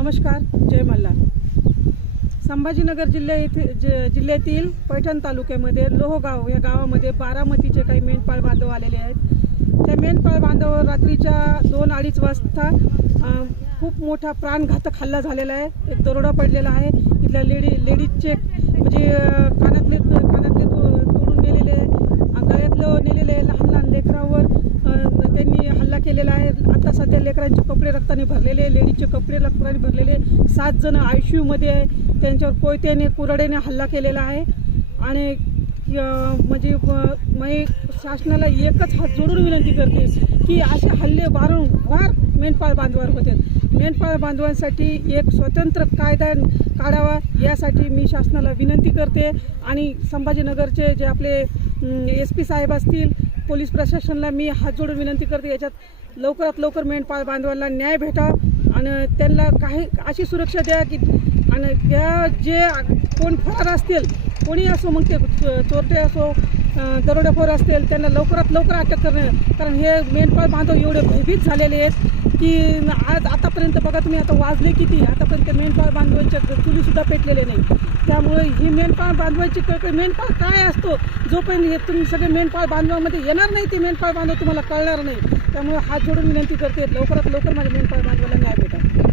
नमस्कार जय मल्हार. संभाजीनगर जिल्ह्या येथे ज- जिल्ह्यातील पैठण तालुक्यामध्ये लोहगाव या गावामध्ये बारामतीचे काही मेंढपाळ बांधव आलेले आहेत. त्या मेंढपाळ बांधव रात्रीच्या दोन अडीच वाजता खूप मोठा प्राणघातक हल्ला झालेला आहे. एक दरोडा पडलेला आहे. इथल्या लेडी लेडीजचे म्हणजे कानातले कानातले तो- तोडून नेलेले आहे अं, गळ्यातलं नेलेले आहे लहान लहान लेकरावर अं, त्यांनी हल्ला केलेला आहे आता सध्या लेकरांचे कपडे रक्ताने भरलेले लेडीजचे कपडे रक्ताने भरलेले सात जण आय सी यूमध्ये आहे त्यांच्यावर कोयत्याने कुऱ्हाड्याने हल्ला केलेला आहे. आणि म्हणजे मी म्हणजे शासनाला एकच हात जोडून विनंती करते की असे हल्ले वारंवार मेंढपाळ बांधवावर होते मेंढपाळ बांधवांसाठी एक स्वतंत्र कायदा काढावा यासाठी मी शासनाला विनंती करते. आणि संभाजीनगरचे जे आपले एस पी साहेब असतील पोलीस प्रशासनाला मी हात जोडून विनंती करते याच्यात लवकरात लवकर मेंढपाळ बांधवांना न्याय भेटा आणि त्यांना काही अशी सुरक्षा द्या की आणि त्या जे कोण फरार असतील कोणी असो मग ते चोरटे असो दरोडेखोर असतील त्यांना लवकरात लवकर अटक करणार कारण हे मेंढपाळ बांधव एवढे भयभीत झालेले आहेत की आज आतापर्यंत बघा तुम्ही आता वाजले किती? आतापर्यंत मेंढपाळ बांधवांच्या चुलीसुद्धा पेटलेले नाही. त्यामुळे ही मेंढपाळ बांधवांची कळकळ मेंढपाळ काय असतो? जोपर्यंत हे तुम्ही सगळे मेंढपाळ बांधवामध्ये येणार नाही ते मेंढपाळ बांधव तुम्हाला कळणार नाही. त्यामुळे हात जोडून विनंती करते लवकरात लवकर माझ्या मेंढपाळ बांधवाला न्याय भेटा.